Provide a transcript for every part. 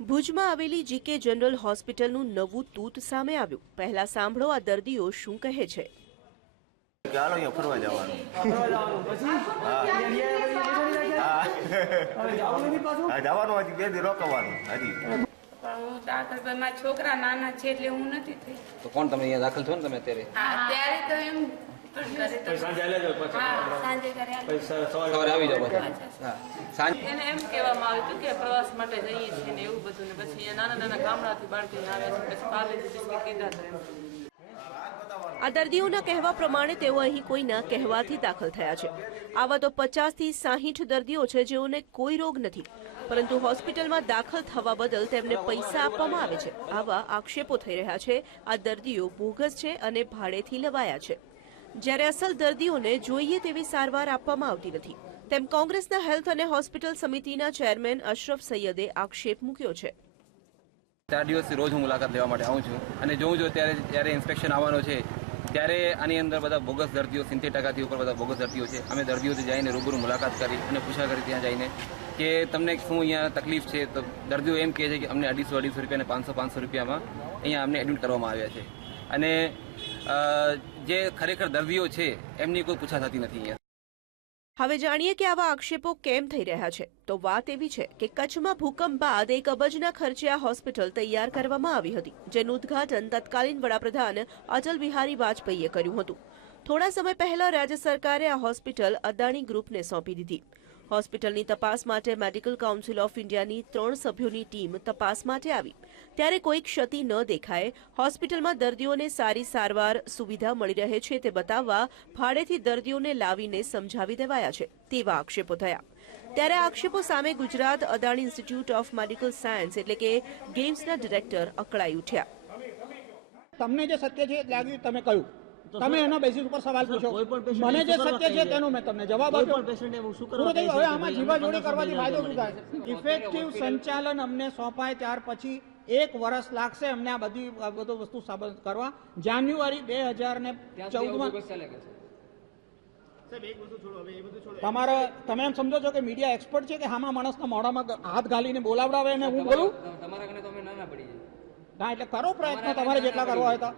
ભુજમાં આવેલી GK general હોસ્પિટલનું નવું તૂત સામે આવ્યું. પહેલા સાંભળો આ દર્દીઓ શું કહે છે. કે અહીંયા ફરવા જવાનું. હા. જવાનું હજી બે દી રોકવાનું હજી. પણ હું દાખલ પણ મારા છોકરા નાના છે એટલે હું નથી થઈ. તો કોણ તમે અહીંયા દાખલ છો ને તમે અત્યારે? ત્યારે તો એમ સાંજે હાલ્યા જાઓ પછી. હા સાંજે ઘરે આવીને. પછી સવારે સવારે આવી જાઓ હા સાંજ એને એમ કહેવામાં આવ્યું હતું કે પ્રવાસ માટે જઈએ છીએ ને એવું બધું ને પછી નાના નાના ગામડાથી બાળકો આવ્યા છે પછી પાર્લેજી બિસ્કિટ કીધા હતા આ દર્દીઓના કહેવા પ્રમાણે તેઓ અહીં કોઈના કહેવાથી દાખલ થયા છે. આવા તો પચાસથી સાહીઠ દર્દીઓ છે જેઓને કોઈ રોગ નથી. પરંતુ હોસ્પિટલમાં દાખલ થવા બદલ તેમને પૈસા આપવામાં આવે છે. આવા આક્ષેપો થઈ રહ્યા છે. આ દર્દીઓ બોગસ છે અને ભાડેથી લવાયા છે. જ્યારે અસલ દર્દીઓને જોઈએ તેવી સારવાર આપવામાં આવતી નથી. તેમ કોંગ્રેસના હેલ્થ અને હોસ્પિટલ સમિતિના ચેરમેન અશરફ સૈયદે આક્ષેપ મૂક્યો છે. ચાર દિવસથી રોજ હું મુલાકાત લેવા માટે આવું છું અને જોઉં છું ત્યારે જ્યારે ઇન્સ્પેક્શન આવવાનો છે, ત્યારે આની અંદર બધા બોગસ દર્દીઓ, સિત્તેર ટકાથી ઉપર બધા બોગસ દર્દીઓ છે. અમે દર્દીઓથી જઈને રૂબરૂ મુલાકાત કરી અને પૂછા કરી ત્યાં જઈને કે તમને શું અહીંયા તકલીફ છે? તો દર્દીઓ એમ કહે છે કે અમને અઢીસો અઢીસો રૂપિયા અને પાંચસો પાંચસો રૂપિયામાં અહીંયા અમને એડમિટ કરવામાં આવ્યા છે. અને જે ખરેખર દર્દીઓ છે, એમની કોઈ પૂછા થતી નથી હવે જાણીએ કે આવા આક્ષેપો કેમ થઈ રહ્યા છે. તો વાત એવી છે કે કચ્છમાં ભૂકંપ બાદ એક અબજના ખર્ચે આ હોસ્પિટલ તૈયાર કરવામાં આવી હતી, જેનું ઉદ્ઘાટન તત્કાલીન વડાપ્રધાન અટલ બિહારી વાજપેયીએ કર્યું હતું. થોડા સમય પહેલા રાજ્ય સરકારે આ હોસ્પિટલ અદાણી ગ્રુપને સોંપી દીધી. હોસ્પિટલની તપાસ માટે મેડિકલ કાઉન્સિલ ઓફ ઇન્ડિયાની ત્રણ સભ્યોની ટીમ તપાસ માટે આવી. ત્યારે કોઈ ક્ષતિ ન દેખાય, હોસ્પિટલમાં દર્દીઓને સારી સારવાર સુવિધા મળી રહે છે તે બતાવવા ભાડેથી દર્દીઓને લાવીને સમજાવી દેવાયા છે તેવા આક્ષેપો થયા. ત્યારે આક્ષેપો સામે Gujarat Adani institute of medical science એટલે કે ગેમ્સના ડિરેક્ટર અકળાઈ ઉઠ્યા. તમને જે સત્ય છે લાગ્યું, તમે કહ્યું. તમે એના બેસિસ ઉપર સવાલ પૂછો. મને જે સત્ય છે તેનો મેં તમને જવાબ આપ્યો. પણ patient એવું શું કરવા પૂરું થયું હવે આમાં ભાઈ જીવાજોડી કરવાથી ફાયદો શું થાય? ઇફેક્ટિવ સંચાલન અમને સોંપાય ત્યાર પછી એક વર્ષ લાગશે અમને આ બધી બધું વસ્તુ સાબિત કરવા. જાન્યુઆરી બે હજાર ને ચૌદમાં તમારે તમે એમ સમજો છો કે મીડિયા એક્સપર્ટ છે કે આમાં માણસના મોઢામાં હાથ ઘાલીને બોલાવડાવે અને હું બોલું? તમારા કને તો અમે નાના પડી ના એટલે કરો પ્રયત્ન તમારે જેટલા કરવા હોય તો.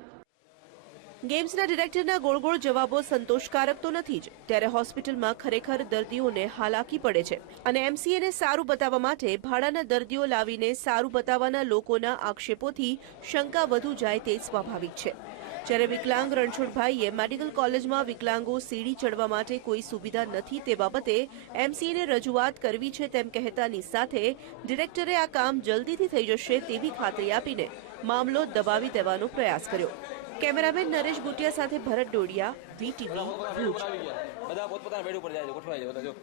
ગેમ્સના ડિરેક્ટરના ગોળ ગોળ જવાબો સંતોષકારક તો નથી જ. ત્યારે હોસ્પિટલમાં ખરેખર દર્દીઓને હાલાકી પડે છે. અને એમસીએને સારું બતાવવા માટે ભાડાના દર્દીઓ લાવીને સારું બતાવવાના લોકોના આક્ષેપોથી શંકા વધુ જાય તે સ્વાભાવિક છે. જ્યારે વિકલાંગ રણછોડભાઈએ મેડિકલ કોલેજમાં વિકલાંગો સીડી ચડવા માટે કોઈ સુવિધા નથી તે બાબતે એમસીએને રજૂઆત કરવી છે તેમ કહેતાની સાથે ડિરેક્ટરે આ કામ જલ્દીથી થઈ જશે તેવી ખાતરી આપીને મામલો દબાવી દેવાનો પ્રયાસ કર્યો. કેમેરામેન નરેશ ગુટિયા સાથે ભરત ડોડિયા વીટીવી ભુજ. બધા પોતપોતાના બેડ ઉપર જાય છે, ગોઠવાય છે બધા, જો.